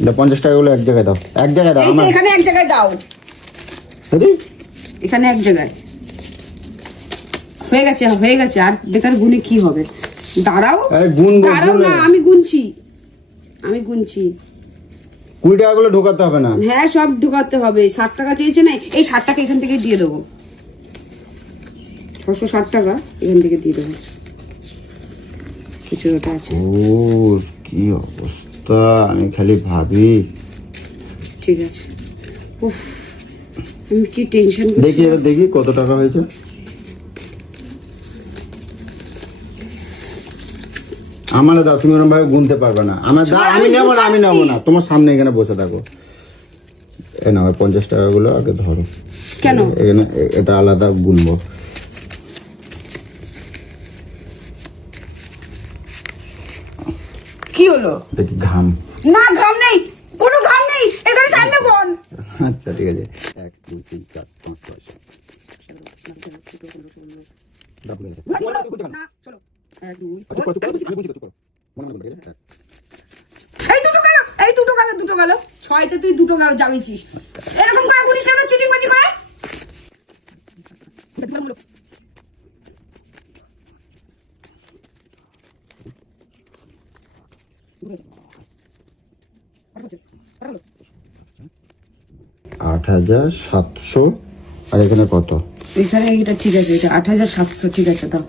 এটা 50 টাকাগুলো এক জায়গায় দাও, এক জায়গায় দাও। এই তো আমার এখানে এক জায়গায় দাও, আরে, এখানে এক জায়গায় হয়ে গেছে। আর বেকার গুনে কি হবে? দাঁড়াও আরে গুনবো, দাঁড়াও গুনে। না, আমি গুনছি। 20 টাকাগুলো ঢোকাতে হবে না? হ্যাঁ সব ঢুকাতে হবে। 60 টাকা চেয়েছে না, এই 60 টাকা এখান থেকে দিয়ে দেবো। 660 টাকা এখান থেকে দিয়ে দেবো। খুচরোটা আছে। ওর কি অবস্থা, আমি খালি ভাবি। ঠিক আছে। উফ, আমি কি টেনশন দেখি এবার দেখি কত টাকা হয়েছে। আমার দাও, তুমি ওরকম ভাবে গুনতে পারবে না। আমার দাও, আমি নেবো না, তোমার সামনে এখানে বসে থাকো। এ না, 50 টাকাগুলো আগে ধরো। কেন? এখানে এটা আলাদা গুনবো। কি হলো? দেখি ঘাম। না ঘাম নেই, কোনো ঘাম নেই, এখানে সামনে কোন। আচ্ছা ঠিক আছে, 1 2 3 4 5 6 না চলো 1 2 7। এই দুটো গেল 6তে তুই দুটো গেল যাবিছিস। এরকম করে গুনিস না, চিটিং বাজি করে। আট 8,700। আর এখানে কত? এখানে এটা ঠিক আছে, এটা 8,700 ঠিক আছে দাও।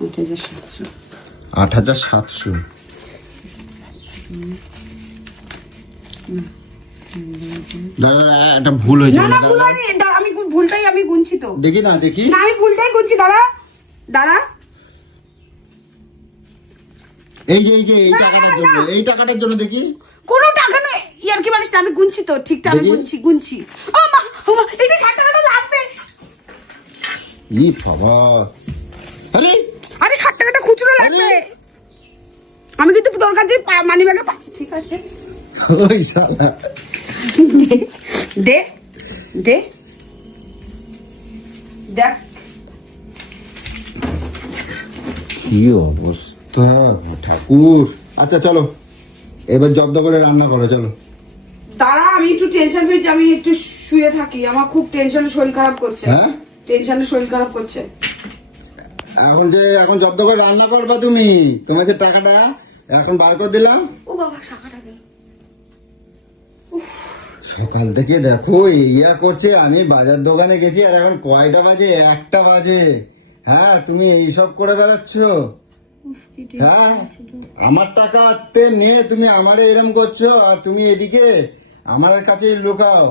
8,700 8,700। দাদা একটা ভুল হয়েছে। না না ভুল হয়নি, আমি ভুলটাই আমি গুনছি তো। দেখি না, দেখি না আমি ভুলটাই গুনছি। দাঁড়া এই যে এই টাকাটার জন্য, এই টাকাটার জন্য দেখি। কোনো টাকা নয়, ইয়ার কি বলিস না, আমি গুনছি তো ঠিকঠাক, আমি গুনছি। ও মা এটা 60 টাকাটা লাগবে। ই বাবা, আরে 60 টাকাটা খুচরো লাগবে। আমি কিন্তু তোর কাছে মানি ব্যাগে ঠিক আছে। ওই শালা দে দেখ কি অবস্থা ঠাকুর। আচ্ছা চলো এবার জব্দ করে রান্না করো, চলো। দাঁড়া, আমি একটু টেনশন পেয়েছি, আমি একটু শুয়ে থাকি। আমার খুব টেনশনে শরীর খারাপ করছে। হ্যাঁ, টেনশনে শরীর খারাপ করছে। এখন জব্দ করে রান্না করবা তুমি। তোমার যে টাকাটা এখন বার করে দিলাম। ও বাবা, টাকাটা গেল। সকাল থেকে দেখো ইয়া করছে, আমি বাজার দোকানে গেছি আর এখন কয়টা বাজে? 1টা বাজে। হ্যাঁ, তুমি এইসব করে বেড়াচ্ছ। হ্যাঁ, আমার টাকা নিয়ে তুমি আমারে এরম করছো, আর তুমি এদিকে আমার কাছে লুকাও।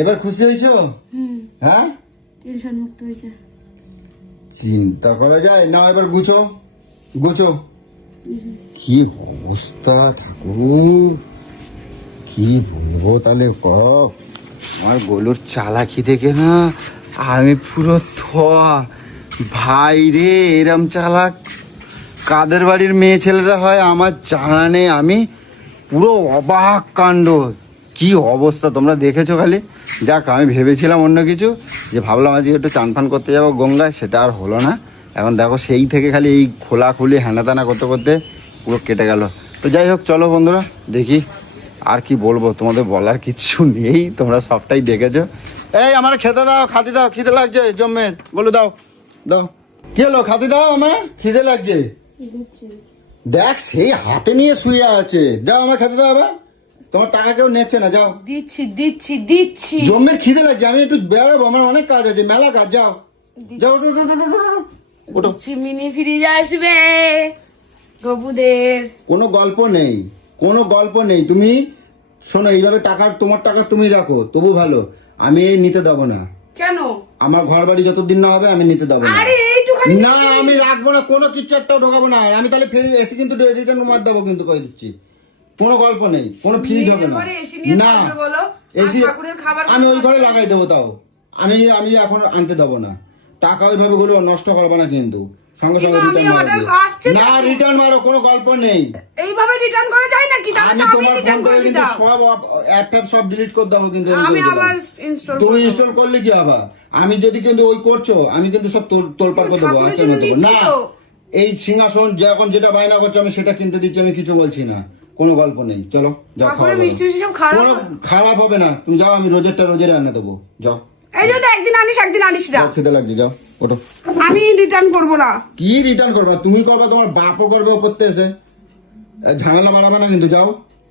এবার খুশি হয়েছো? হ্যাঁ, টেনশন মুক্ত হয়েছে। চিন্তা করা যায় না। এবার গুছো। কি অবস্থা ঠাকুর, কি বলবো তাহলে কক। আমার গোলুর চালাকি দেখে না আমি পুরো থোয়া। ভাই রে, এরম চালাক কাদের বাড়ির মেয়ে ছেলেরা হয় আমার জানা নেই, আমি পুরো অবাক কাণ্ড। কি অবস্থা তোমরা দেখেছো খালি। যাক, আমি ভেবেছিলাম অন্য কিছু, যে ভাবলাম আজকে একটু চান ফান করতে যাবো গঙ্গায়, সেটা আর হলো না। এখন দেখো সেই থেকে খালি এই খোলাখুলি হ্যানাতানা করতে করতে পুরো কেটে গেল। তো যাই হোক, চলো বন্ধুরা দেখি। আর কি বলবো, তোমাদের বলার কিচ্ছু নেই, তোমরা সবটাই দেখেছো। এই আমার খেতে দাও, খাতে দাও, খিদে লাগছে জম্মের, বলো দাও দাও। কি হলো, খাতে দাও, আমার খিদে লাগছে। দেখ সেই হাতে নিয়ে শুয়ে আছে, যাও আমার খেতে দাও। আবার তোমার টাকা কেউ নিচ্ছে না, যাও। দিচ্ছি দিচ্ছি দিচ্ছি। জম্মের খিদে লাগছে, আমি একটু বেরোবো, আমার অনেক কাজ আছে, মেলা কাজ। যাও যাও, ওঠো, ওঠো, ওঠো, ওঠো, ওঠো। দিচ্ছি, মিনি ফ্রিজ আসবে গবুদের। কোনো গল্প নেই, কোনো গল্প নেই। তুমি শোনো, এইভাবে টাকা, তোমার টাকা তুমি রাখো, তবু ভালো। আমি এই নিতে দেবো না। কেন? আমার ঘর বাড়ি যতদিন না হবে আমি নিতে দেবো না। আরে এইটুখানি না, আমি রাখবো না, কোনো কিছু একটাও ঢোকাবো না। আমি তাহলে ফ্রি এসে কিন্তু রিটার্ন মার দেবো, কিন্তু কই দিচ্ছি। কোনো গল্প নেই, কোনো ফ্রিজ হবে না। ঘরে এসি নিয়ে না, থাকবে বলো, আর এসি ঠাকুরের খাবার আমি ওই ঘরে লাগাই দেবো। তাও আমি আমি এখন আনতে দেবো না। টাকা ওইভাবে গুলো নষ্ট করবো না, কিন্তু সঙ্গে সঙ্গে কিন্তু আমি রিটার্ন order মারবে আসছে না। দেখো। রিটার্ন মারো, কোনো গল্প নেই। এইভাবে রিটার্ন করা যায় নাকি? তাহলে আমি তো আমি তোমার ফোন রিটার্ন করে করে কিন্তু দিতাম। সব অ্যাপ ট্যাপ সব ডিলিট করে দেবো, কিন্তু আমি আবার ইনস্টল তুমি ইনস্টল করলে কি আবার? আমি যদি কিন্তু ওই করছো, আমি কিন্তু সব তোলপাড় করে দেবো, ঠাকুরের আচ্ছা জন্য দেবো দিচ্ছি না। তো। এই সিংহাসন যখন যেটা বায়না করছো আমি সেটা কিনতে দিচ্ছি, আমি কিছু বলছি না, কোনো গল্প নেই। চলো যাও, খাওয়া ঠাকুরের দাও। মিষ্টি মিষ্টি সব খারাপ কোনো খারাপ হবে না, তুমি যাও, আমি রোজেরটা রোজের এনে দেবো, যাও। এই যে তো একদিন আনিস একদিন আনিস না। যাও, খেতে লাগছে, যাও ওঠো। আমি রিটার্ন করবো না। কি রিটার্ন করবে? তুমি করবে, তোমার বাপও করবে করতে এসে। ঝামেলা বাড়াবে না কিন্তু, যাও।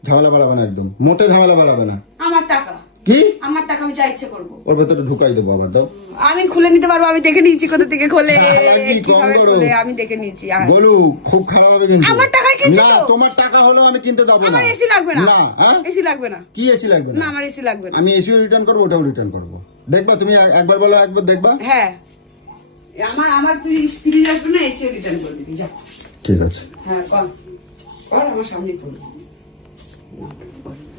ঝামেলা বাড়াবে না, একদম মোটে ঝামেলা বাড়াবে না। আমার টাকা, কি? আমার টাকা আমি যা ইচ্ছে করবো। ওর ভেতরে ঢুকাই দেবো আবার, দাও। আমি খুলে নিতে পারবো, আমি দেখে নিয়েছি কোথা থেকে খোলে, চালাকি কম কিভাবে করো। খোলে আমি দেখে নিয়েছি। বলু, খুব খারাপ হবে কিন্তু। আমার টাকায় কিনছো না, তো? তোমার টাকা হলেও আমি কিনতে দেবো না। আমার এসি লাগবে না। না, হ্যাঁ? এসি লাগবে না। কি এসি লাগবে না, না? আমার এসি লাগবে না। আমি এসিও রিটার্ন করবো, ওটাও রিটার্ন করবো। দেখবা তুমি, একবার বলো, একবার দেখবা। হ্যাঁ, আমার ফ্রিজ আসবে না, এসিও রিটার্ন করে দিবি, যা। ঠিক আছে। হ্যাঁ, কর কর, আমার সামনে করবি।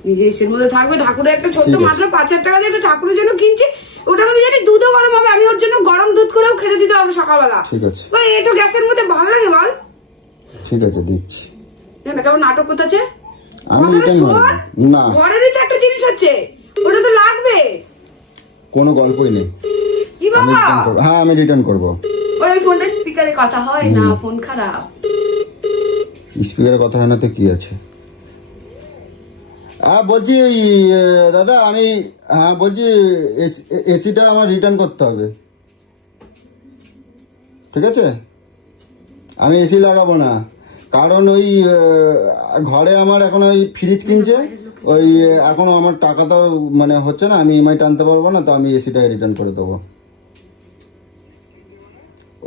নিজে এসির মধ্যে থাকবে। ঠাকুরের একটা ছোট্ট ঠিক আছে। মাত্র 5,000 টাকা দিয়ে একটা ঠাকুরের জন্য কিনছি, ওটার মধ্যে জানি দুধও গরম হবে, আমি ওর জন্য গরম দুধ করেও খেতে দিতে পারবো সকালবেলা। ঠিক আছে, ভাই একটু গ্যাসের মধ্যে ভালো লাগে বল? ঠিক আছে, দিচ্ছি। না, কেমন নাটক করতেছে। আমি রিটার্ন করবো না। ঘরেরই তো একটা জিনিস হচ্ছে, ওটা তো লাগবে। কোনো গল্পই নেই। কি আমি বাবা, রিটার্ন করবো, হ্যাঁ আমি রিটার্ন করবো। ওর ওই ফোনটা স্পিকারে কথা হয় না, ফোন খারাপ। স্পিকারের কথা হয় না তো কি আছে? বলছি ওই দাদা, আমি বলছি এসিটা আমার রিটার্ন করতে হবে, ঠিক আছে? আমি এসি লাগাবো না, কারণ ওই ঘরে আমার এখন ওই ফ্রিজ কিনছে, ওই এখনো আমার টাকাটা মানে হচ্ছে না, আমি ইএমআই টানতে পারবো না, তো আমি এসিটা রিটার্ন করে দেবো।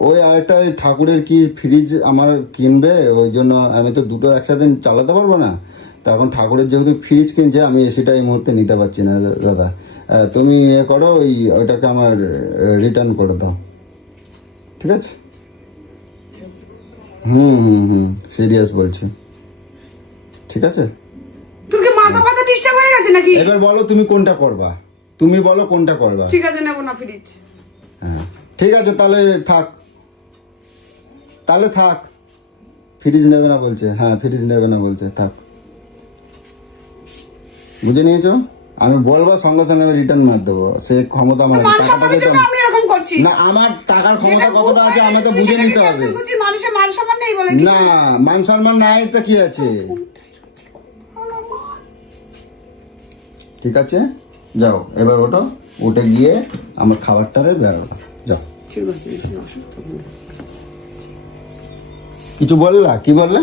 ওই আরেকটা ঠাকুরের কি ফ্রিজ আমার কিনবে, ওই জন্য আমি তো দুটো একসাথে চালাতে পারবো না। তো এখন ঠাকুরের যেহেতু ফ্রিজ কিনছে, আমি এসিটা এই মুহূর্তে নিতে পারছি না দাদা। তুমি করো, ওইটাকে আমার রিটার্ন করে দাও, ঠিক আছে? সিরিয়াস বলছি, ঠিক আছে? তোর কি মাথা পাতা ডিস্টার্ব হয়ে গেছে নাকি? এবার বলো তুমি কোনটা করবা, তুমি বলো কোনটা করবা। ঠিক আছে, নেবো না ফ্রিজ। হ্যাঁ ঠিক আছে, তাহলে থাক, ফ্রিজ নেবে না বলছে। হ্যাঁ, ফ্রিজ নেবে না বলছে, থাক। বুঝে নিয়েছো? আমি বলবো, সঙ্গে সঙ্গে আমি রিটার্ন মার দেবো, সে ক্ষমতা আমার আছে। মান টাকাটা সম্মানের যেটা জন্য আমি এরকম করছি না, আমার টাকার ক্ষমতা কতটা আছে আমাকে বুঝে নিতে হবে। মানুষের মান সম্মান নেই বলে কি? না, মান সম্মান নাই তো কি আছে? ঠিক আছে, যাও এবার ওঠো, উঠে গিয়ে আমার খাবারটারে বেরোবা, যাও। ঠিক আছে, কিছু বললা? কি বললে?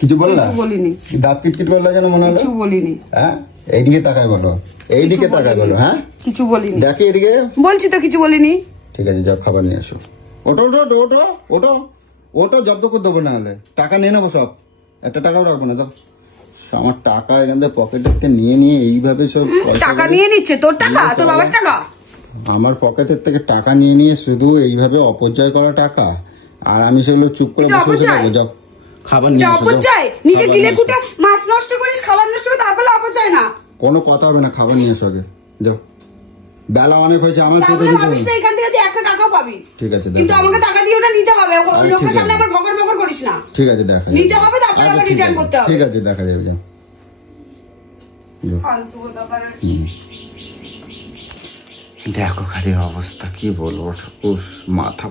কিছু বললা? কিছু বলিনি, দাঁত কিটকিট করলা যেন মনে হলো। কিছু বলিনি। হ্যাঁ, এইদিকে তাকায় বলো, এইদিকে তাকায় বলো। হ্যাঁ, কিছু বলিনি, দেখি এদিকে। বলছি তো কিছু বলিনি। ঠিক আছে, যাও খাবার নিয়ে আসো। ওটো ওটো ওটো ওটো ওটো, জব্দ করে দেবো, না হলে টাকা নিয়ে নেবো সব, একটা টাকাও রাখবো না। যাও, আমার টাকা এখান থেকে পকেটে নিয়ে এইভাবে সব পয়সা টাকা করে- নিয়ে নিচ্ছে, তোর টাকা, তোর বাবার টাকা। আমার পকেটের থেকে টাকা নিয়ে শুধু এইভাবে অপচয় করা টাকা, আর আমি সেগুলো চুপ করে এটা বসে বসে অপচয়? খাবো। যাও, খাবার নিয়ে এটা আসো, যাও। অপচয়? নিজে খাবার গিলে নিয়ে আসো। কুটে মাছ নষ্ট করিস, খাবার নষ্ট করে, তারপরে অপচয় না? কোনো কথা হবে না, খাবার নিয়ে এসো আগে, যাও। বেলা অনেক হয়েছে, আমার খেতে তাহলে দিতে ভাবিস হবে। না এখান থেকে তুই একটা টাকাও পাবি, ঠিক আছে কিন্তু দেখা আমাকে টাকা দিয়ে ওটা নিতে হবে। ওই আরে লোকের ঠিক সামনে আছে। আবার ভগর ভগর করিস না। ঠিক আছে দেখা নিতে যাবে। হবে, তারপরে আচ্ছা, আবার ঠিক রিটার্ন আছে, করতে হবে। ঠিক আছে দেখা যাবে, যাও। যাও। ফালতু কথা বলে। হুম। দেখো খালি অবস্থা, কি বলবো, উফ, মাথা